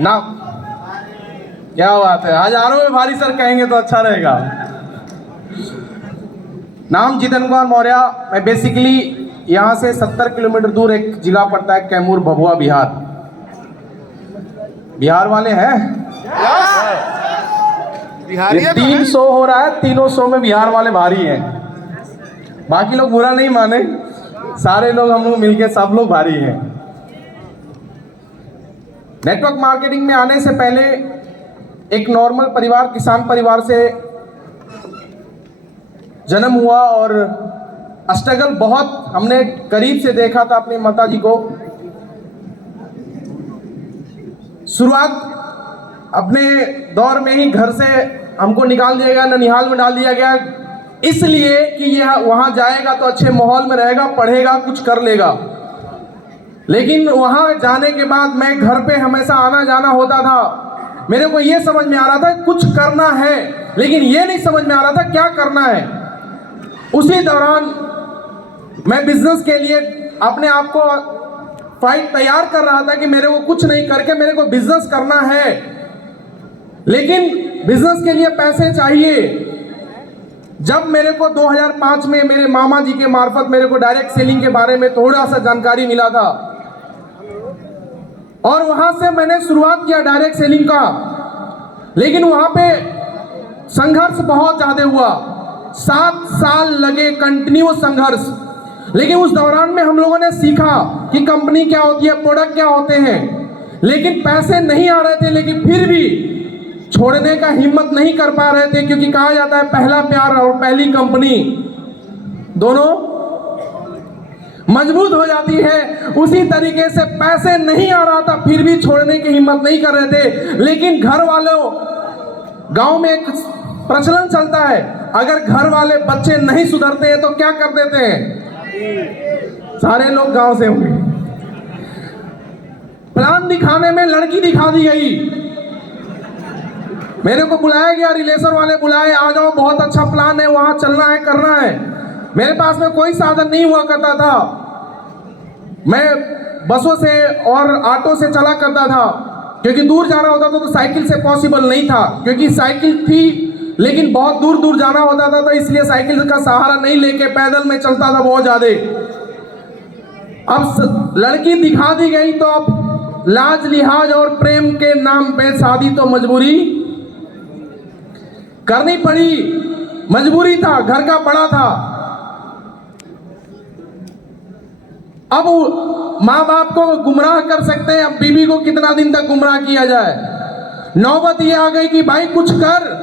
ना क्या बात है, हजारों में भारी सर कहेंगे तो अच्छा रहेगा। नाम जितेंद्र कुमार मौर्य। मैं बेसिकली यहाँ से 70 किलोमीटर दूर एक जिला पड़ता है कैमूर, भभुआ, बिहार। बिहार वाले हैं? ये 3 शो हो रहा है, तीनों शो में बिहार वाले भारी हैं। बाकी लोग बुरा नहीं माने, सारे लोग हम लोग मिलके सब लोग भारी हैं। नेटवर्क मार्केटिंग में आने से पहले एक नॉर्मल परिवार, किसान परिवार से जन्म हुआ और स्ट्रगल बहुत हमने करीब से देखा था अपनी माता जी को। शुरुआत अपने दौर में ही घर से हमको निकाल दिया गया, ननिहाल में डाल दिया गया, इसलिए कि यह वहां जाएगा तो अच्छे माहौल में रहेगा, पढ़ेगा, कुछ कर लेगा। लेकिन वहां जाने के बाद मैं घर पे हमेशा आना जाना होता था। मेरे को ये समझ में आ रहा था कुछ करना है, लेकिन ये नहीं समझ में आ रहा था क्या करना है। उसी दौरान मैं बिजनेस के लिए अपने आप को फाइट तैयार कर रहा था कि मेरे को कुछ नहीं करके मेरे को बिजनेस करना है, लेकिन बिजनेस के लिए पैसे चाहिए। जब मेरे को 2005 में मेरे मामा जी के मार्फत मेरे को डायरेक्ट सेलिंग के बारे में थोड़ा सा जानकारी मिला था और वहां से मैंने शुरुआत किया डायरेक्ट सेलिंग का। लेकिन वहां पे संघर्ष बहुत ज्यादा हुआ, 7 साल लगे कंटिन्यूअस संघर्ष। लेकिन उस दौरान में हम लोगों ने सीखा कि कंपनी क्या होती है, प्रोडक्ट क्या होते हैं। लेकिन पैसे नहीं आ रहे थे, लेकिन फिर भी छोड़ने का हिम्मत नहीं कर पा रहे थे, क्योंकि कहा जाता है पहला प्यार और पहली कंपनी दोनों मजबूत हो जाती है। उसी तरीके से पैसे नहीं आ रहा था, फिर भी छोड़ने की हिम्मत नहीं कर रहे थे। लेकिन घर वालों, गांव में एक प्रचलन चलता है, अगर घर वाले बच्चे नहीं सुधरते हैं तो क्या कर देते हैं? सारे लोग गांव से होंगे। प्लान दिखाने में लड़की दिखा दी गई, मेरे को बुलाया गया, रिलेशन वाले बुलाए, आ जाओ बहुत अच्छा प्लान है, वहां चलना है, करना है। मेरे पास में कोई साधन नहीं हुआ करता था, मैं बसों से और ऑटो से चला करता था, क्योंकि दूर जाना होता था तो साइकिल से पॉसिबल नहीं था, क्योंकि साइकिल थी लेकिन बहुत दूर दूर जाना होता था, तो इसलिए साइकिल का सहारा नहीं लेके पैदल में चलता था बहुत ज्यादा। अब लड़की दिखा दी गई तो अब लाज लिहाज और प्रेम के नाम पे शादी तो मजबूरी करनी पड़ी, मजबूरी था, घर का बड़ा था। अब माँ बाप को गुमराह कर सकते हैं, अब बीवी को कितना दिन तक गुमराह किया जाए। नौबत ये आ गई कि भाई कुछ कर।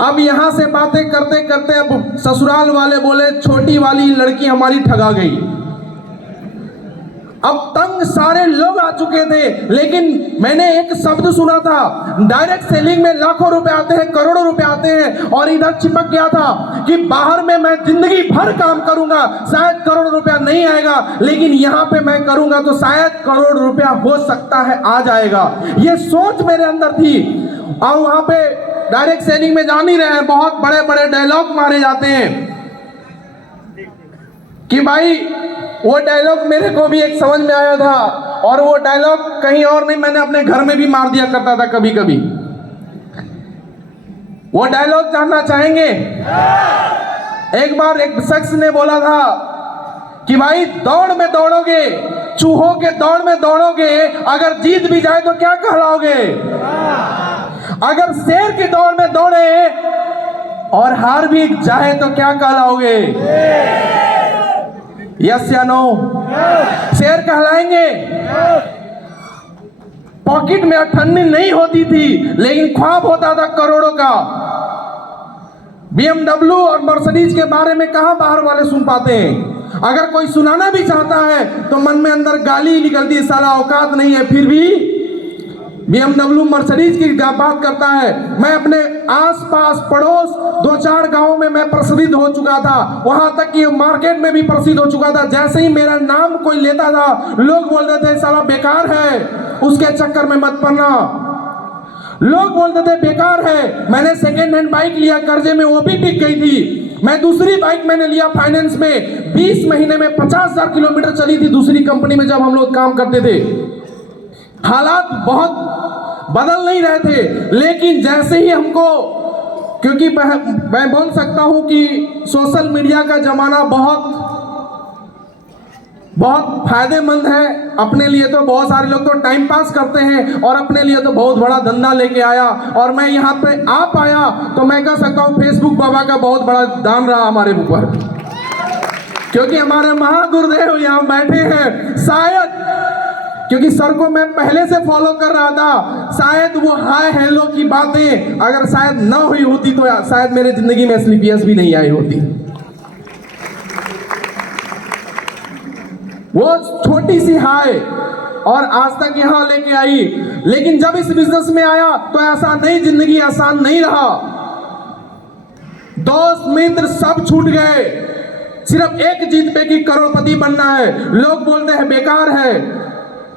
अब यहां से बातें करते करते अब ससुराल वाले बोले छोटी वाली लड़की हमारी ठगा गई। अब तंग सारे लोग आ चुके थे, लेकिन मैंने एक शब्द सुना था, डायरेक्ट सेलिंग में लाखों रुपए आते हैं, करोड़ों रुपए आते हैं, और इधर चिपक गया था कि बाहर में मैं जिंदगी भर काम करूंगा, शायद करोड़ रुपया नहीं आएगा, लेकिन यहाँ पे मैं करूंगा तो शायद करोड़ रुपया हो सकता है आ जाएगा। ये सोच मेरे अंदर थी। और वहां पे डायरेक्ट सेलिंग में जान ही रहे हैं, बहुत बड़े बड़े डायलॉग मारे जाते हैं कि भाई वो डायलॉग मेरे को भी एक समझ में आया था, और वो डायलॉग कहीं और नहीं, मैंने अपने घर में भी मार दिया करता था कभी कभी। वो डायलॉग जानना चाहेंगे? एक बार एक शख्स ने बोला था कि भाई दौड़ में दौड़ोगे, चूहों के दौड़ में दौड़ोगे, अगर जीत भी जाए तो क्या कहलाओगे? अगर शेर की दौड़ में दौड़े और हार भी जाए तो क्या कहलाओगे? यस या नो? शेर कहलाएंगे। पॉकेट में अठन्नी नहीं होती थी, लेकिन ख्वाब होता था करोड़ों का। BMW और मर्सिडीज के बारे में कहां बाहर वाले सुन पाते हैं। अगर कोई सुनाना भी चाहता है तो मन में अंदर गाली निकलती है, साला औकात नहीं है, फिर भी BMW मर्सिडीज की बात करता है। मैं अपने आसपास पड़ोस 2-4 गांवों में मैं प्रसिद्ध हो चुका था, वहां तक कि मार्केट में भी प्रसिद्ध हो चुका था। जैसे ही मेरा नाम कोई लेता था, लोग बोलते थे साला बेकार है, उसके चक्कर में मत पड़ना। लोग बोलते थे बेकार है। मैंने सेकेंड हैंड बाइक लिया कर्जे में, वो भी टिक गई थी। मैं दूसरी बाइक मैंने लिया फाइनेंस में, 20 महीने में 50,000 किलोमीटर चली थी दूसरी कंपनी में जब हम लोग काम करते थे। हालात बहुत बदल नहीं रहे थे, लेकिन जैसे ही हमको, क्योंकि मैं बोल सकता हूं कि सोशल मीडिया का जमाना बहुत फायदेमंद है अपने लिए। तो बहुत सारे लोग तो टाइम पास करते हैं और अपने लिए तो बहुत बड़ा धंधा लेके आया, और मैं यहाँ पे आ पाया तो मैं कह सकता हूँ फेसबुक बाबा का बहुत बड़ा दान रहा हमारे ऊपर, क्योंकि हमारे महागुरुदेव यहाँ बैठे हैं। शायद क्योंकि सर को मैं पहले से फॉलो कर रहा था, शायद वो हाय हेलो की बातें अगर शायद ना हुई होती तो शायद मेरे जिंदगी में SLPS भी नहीं आई होती। वो छोटी सी हाय और आज तक यहाँ लेके आई, लेकिन जब इस बिजनेस में आया तो ऐसा नहीं, जिंदगी आसान नहीं रहा। दोस्त मित्र सब छूट गए, सिर्फ एक जीत पे कि करोड़पति बनना है। लोग बोलते हैं बेकार है,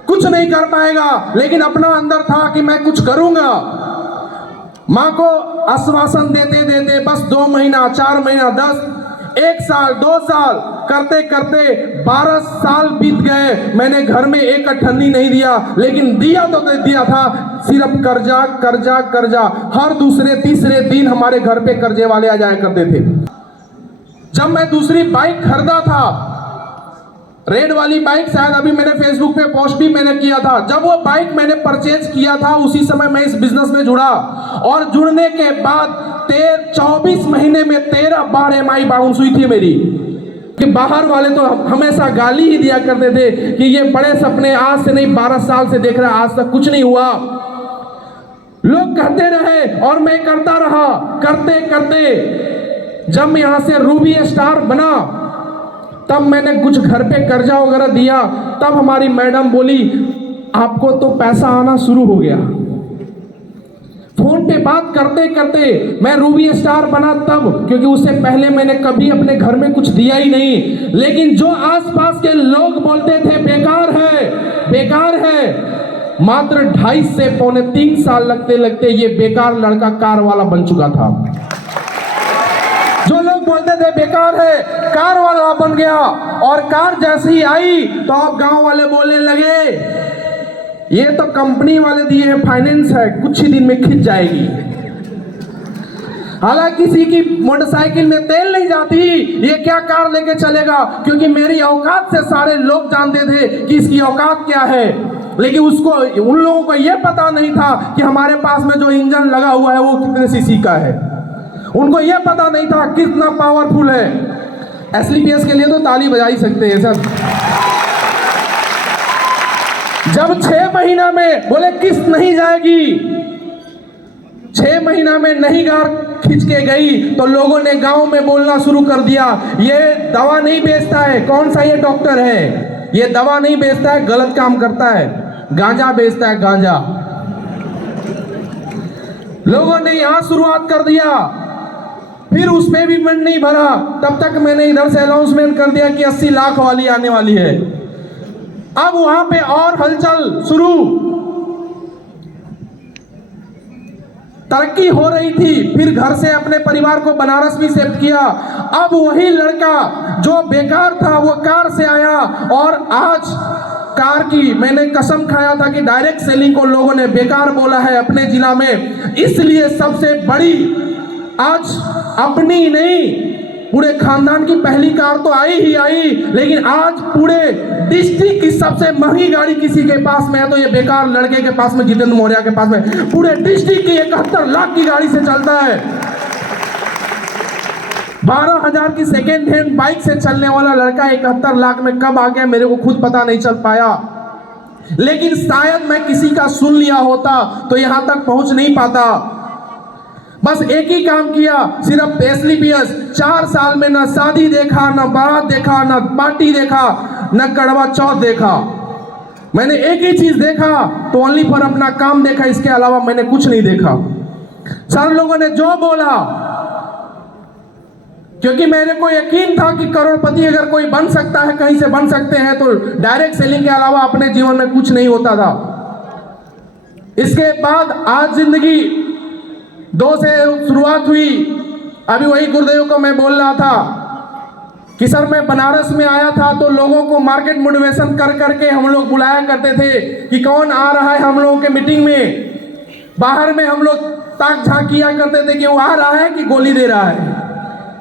कुछ नहीं कर पाएगा, लेकिन अपना अंदर था कि मैं कुछ करूंगा। माँ को आश्वासन देते देते बस 2 महीना, 4 महीना, 10, 1 साल, 2 साल करते करते 12 साल बीत गए। मैंने घर में एक अठन्नी नहीं दिया, लेकिन दिया तो दिया था सिर्फ कर्जा कर्जा कर्जा। हर दूसरे तीसरे दिन हमारे घर पे कर्जे वाले आ जाया करते थे। जब मैं दूसरी बाइक खरीदा था, रेड वाली बाइक, शायद अभी मैंने फेसबुक पे पोस्ट भी मैंने किया था, जब वो बाइक मैंने परचेज किया था उसी समय मैं इस बिजनेस में जुड़ा, और जुड़ने के बाद 24 महीने में 13 बार EMI बाउंस हुई थी मेरी। कि बाहर वाले तो हमेशा गाली ही दिया करते थे कि ये बड़े सपने आज से नहीं 12 साल से देख रहा, आज तक कुछ नहीं हुआ। लोग कहते रहे और मैं करता रहा, करते करते जब यहाँ से रूबी स्टार बना तब मैंने कुछ घर पे कर्जा वगैरह दिया, तब हमारी मैडम बोली आपको तो पैसा आना शुरू हो गया। फोन पे बात करते करते मैं रूबी स्टार बना तब, क्योंकि उससे पहले मैंने कभी अपने घर में कुछ दिया ही नहीं। लेकिन जो आसपास के लोग बोलते थे बेकार है बेकार है, मात्र 2.5 से पौने 3 साल लगते लगते ये बेकार लड़का कार वाला बन चुका था। जो लोग बोलते थे बेकार है, कार वाला बन गया, और कार जैसे ही आई तो अब गांव वाले बोलने लगे ये तो कंपनी वाले दिए हैं, फाइनेंस है, कुछ ही दिन में खिंच जाएगी। हालांकि किसी की मोटरसाइकिल में तेल नहीं जाती, ये क्या कार लेके चलेगा, क्योंकि मेरी औकात से सारे लोग जानते थे कि इसकी औकात क्या है। लेकिन उन लोगों को यह पता नहीं था कि हमारे पास में जो इंजन लगा हुआ है वो कितने सीसी का है। उनको यह पता नहीं था कितना पावरफुल है। SLPS के लिए तो ताली बजा ही सकते हैं सब। जब 6 महीना में बोले किस्त नहीं जाएगी, 6 महीना में नहीं गार खींच के गई तो लोगों ने गांव में बोलना शुरू कर दिया ये दवा नहीं बेचता है, कौन सा ये डॉक्टर है, ये दवा नहीं बेचता है, गलत काम करता है, गांजा बेचता है गांजा। लोगों ने यहां शुरुआत कर दिया, फिर उसमें भी मन नहीं भरा, तब तक मैंने इधर से अनाउंसमेंट कर दिया कि 80 लाख वाली आने वाली है। अब वहां पे और हलचल शुरू, तरक्की हो रही थी। फिर घर से अपने परिवार को बनारस भी शिफ्ट किया। अब वही लड़का जो बेकार था वो कार से आया, और आज कार की मैंने कसम खाया था कि डायरेक्ट सेलिंग को लोगों ने बेकार बोला है अपने जिला में, इसलिए सबसे बड़ी आज अपनी नहीं पूरे खानदान की पहली कार तो आई ही आई, लेकिन आज पूरे डिस्ट्रिक्ट की सबसे महंगी गाड़ी किसी के पास में है तो ये बेकार लड़के के पास में, जितेंद्र मौर्य के पास में पूरे डिस्ट्रिक्ट की 71 लाख की गाड़ी से चलता है। 12,000 की सेकेंड हैंड बाइक से चलने वाला लड़का 71 लाख में कब आ गया मेरे को खुद पता नहीं चल पाया। लेकिन शायद मैं किसी का सुन लिया होता तो यहां तक पहुंच नहीं पाता। बस एक ही काम किया, सिर्फ SLPS 4 साल में ना शादी देखा, ना बारात देखा, ना पार्टी देखा, ना कड़वा चौथ देखा। मैंने एक ही चीज देखा तो ओनली फॉर अपना काम देखा, इसके अलावा मैंने कुछ नहीं देखा। सारे लोगों ने जो बोला, क्योंकि मेरे को यकीन था कि करोड़पति अगर कोई बन सकता है, कहीं से बन सकते हैं, तो डायरेक्ट सेलिंग के अलावा अपने जीवन में कुछ नहीं होता था। इसके बाद आज जिंदगी 2 से शुरुआत हुई। अभी वही गुरुदेव को मैं बोल रहा था कि सर मैं बनारस में आया था तो लोगों को मार्केट मोटिवेशन कर करके हम लोग बुलाया करते थे कि कौन आ रहा है हम लोगों के मीटिंग में। बाहर में हम लोग ताक झांक किया करते थे कि वो आ रहा है कि गोली दे रहा है।